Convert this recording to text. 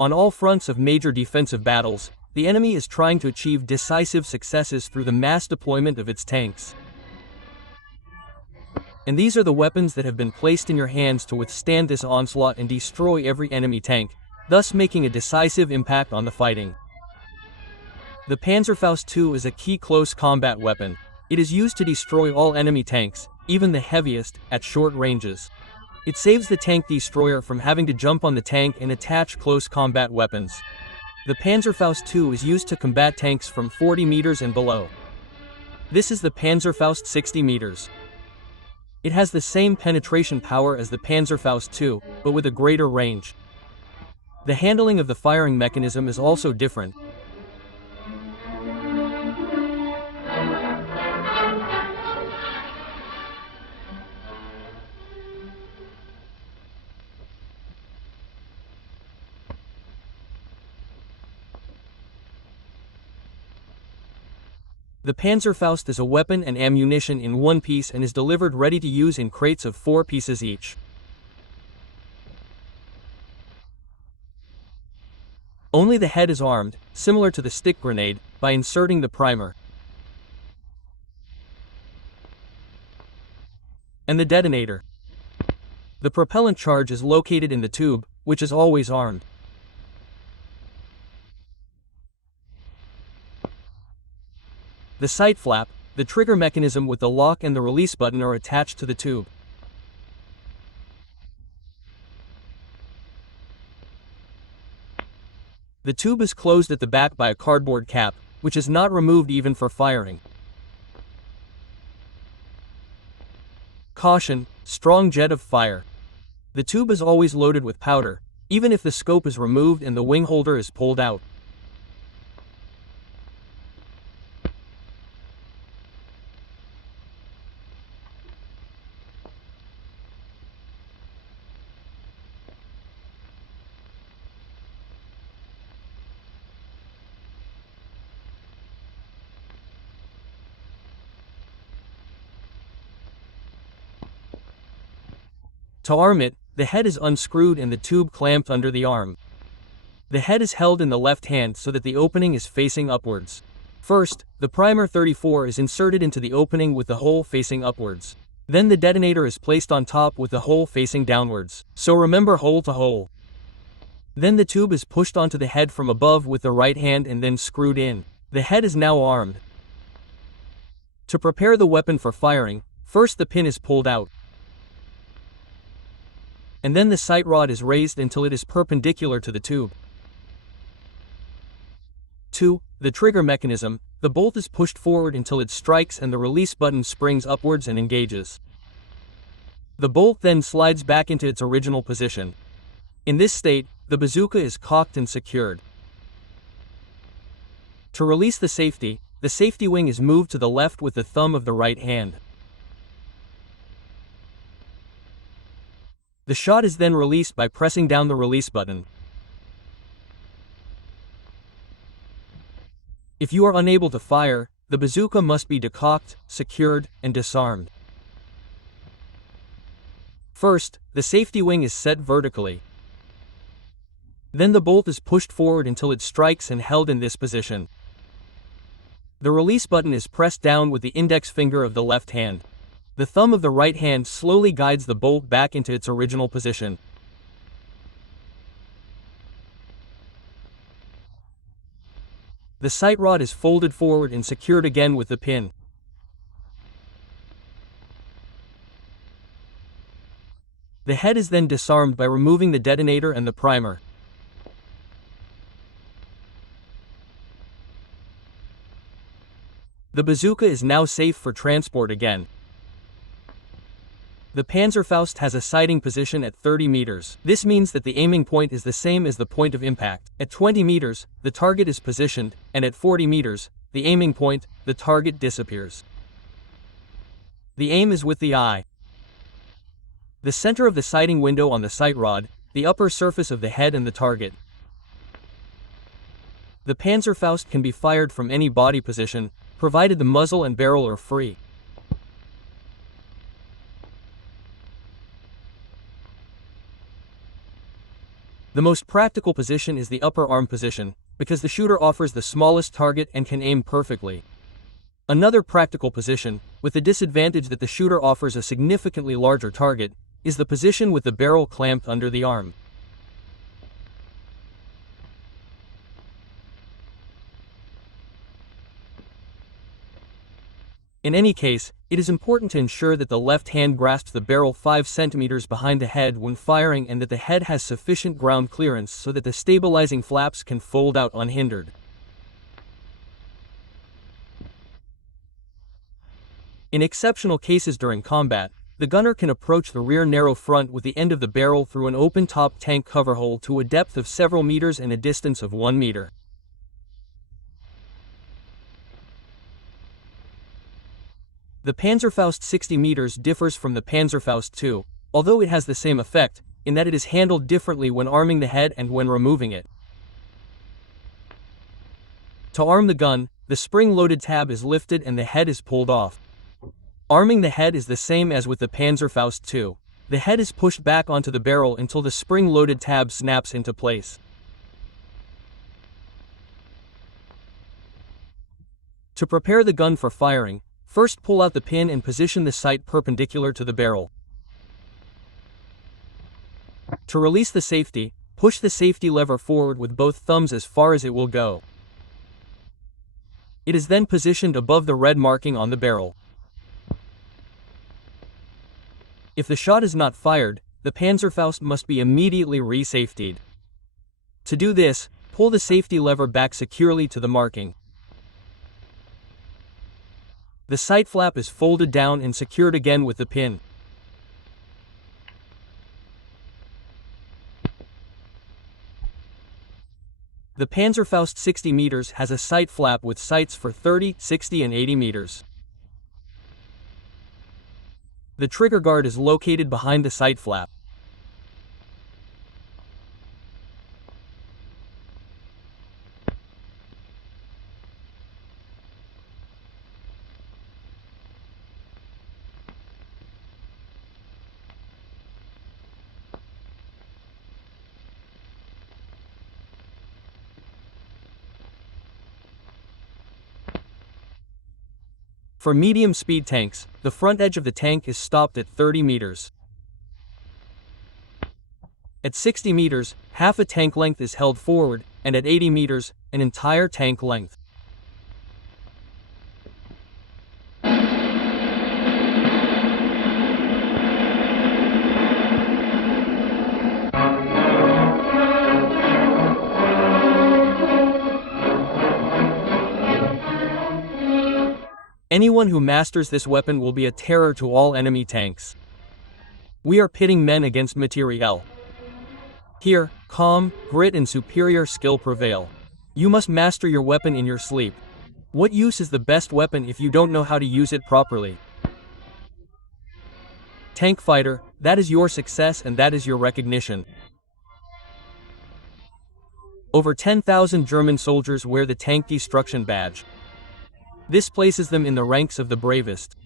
On all fronts of major defensive battles, the enemy is trying to achieve decisive successes through the mass deployment of its tanks. And these are the weapons that have been placed in your hands to withstand this onslaught and destroy every enemy tank, thus making a decisive impact on the fighting. The Panzerfaust II is a key close combat weapon. It is used to destroy all enemy tanks, even the heaviest, at short ranges. It saves the tank destroyer from having to jump on the tank and attach close combat weapons. The Panzerfaust II is used to combat tanks from 40 meters and below. This is the Panzerfaust 60 meters. It has the same penetration power as the Panzerfaust II, but with a greater range. The handling of the firing mechanism is also different. The Panzerfaust is a weapon and ammunition in one piece and is delivered ready to use in crates of 4 pieces each. Only the head is armed, similar to the stick grenade, by inserting the primer and the detonator. The propellant charge is located in the tube, which is always armed. The sight flap, the trigger mechanism with the lock and the release button are attached to the tube. The tube is closed at the back by a cardboard cap, which is not removed even for firing. Caution: strong jet of fire. The tube is always loaded with powder, even if the scope is removed and the wing holder is pulled out. To arm it, the head is unscrewed and the tube clamped under the arm. The head is held in the left hand so that the opening is facing upwards. First, the primer 34 is inserted into the opening with the hole facing upwards. Then the detonator is placed on top with the hole facing downwards. So remember, hole to hole. Then the tube is pushed onto the head from above with the right hand and then screwed in. The head is now armed. To prepare the weapon for firing, first the pin is pulled out, and then the sight rod is raised until it is perpendicular to the tube. 2. The trigger mechanism, the bolt is pushed forward until it strikes and the release button springs upwards and engages. The bolt then slides back into its original position. In this state, the bazooka is cocked and secured. To release the safety wing is moved to the left with the thumb of the right hand. The shot is then released by pressing down the release button. If you are unable to fire, the bazooka must be decocked, secured, and disarmed. First, the safety wing is set vertically. Then the bolt is pushed forward until it strikes and held in this position. The release button is pressed down with the index finger of the left hand. The thumb of the right hand slowly guides the bolt back into its original position. The sight rod is folded forward and secured again with the pin. The head is then disarmed by removing the detonator and the primer. The bazooka is now safe for transport again. The Panzerfaust has a sighting position at 30 meters. This means that the aiming point is the same as the point of impact. At 20 meters, the target is positioned, and at 40 meters, the aiming point, the target disappears. The aim is with the eye. The center of the sighting window on the sight rod, the upper surface of the head and the target. The Panzerfaust can be fired from any body position, provided the muzzle and barrel are free. The most practical position is the upper arm position, because the shooter offers the smallest target and can aim perfectly. Another practical position, with the disadvantage that the shooter offers a significantly larger target, is the position with the barrel clamped under the arm. In any case, it is important to ensure that the left hand grasps the barrel 5 cm behind the head when firing and that the head has sufficient ground clearance so that the stabilizing flaps can fold out unhindered. In exceptional cases during combat, the gunner can approach the rear narrow front with the end of the barrel through an open-top tank cover hole to a depth of several meters and a distance of 1 meter. The Panzerfaust 60 meters differs from the Panzerfaust II, although it has the same effect, in that it is handled differently when arming the head and when removing it. To arm the gun, the spring-loaded tab is lifted and the head is pulled off. Arming the head is the same as with the Panzerfaust II. The head is pushed back onto the barrel until the spring-loaded tab snaps into place. To prepare the gun for firing, first pull out the pin and position the sight perpendicular to the barrel. To release the safety, push the safety lever forward with both thumbs as far as it will go. It is then positioned above the red marking on the barrel. If the shot is not fired, the Panzerfaust must be immediately re-safetied. To do this, pull the safety lever back securely to the marking. The sight flap is folded down and secured again with the pin. The Panzerfaust 60 meters has a sight flap with sights for 30, 60 and 80 meters. The trigger guard is located behind the sight flap. For medium-speed tanks, the front edge of the tank is stopped at 30 meters. At 60 meters, half a tank length is held forward, and at 80 meters, an entire tank length. Anyone who masters this weapon will be a terror to all enemy tanks. We are pitting men against materiel. Here, calm, grit and superior skill prevail. You must master your weapon in your sleep. What use is the best weapon if you don't know how to use it properly? Tank fighter, that is your success and that is your recognition. Over 10,000 German soldiers wear the tank destruction badge. This places them in the ranks of the bravest.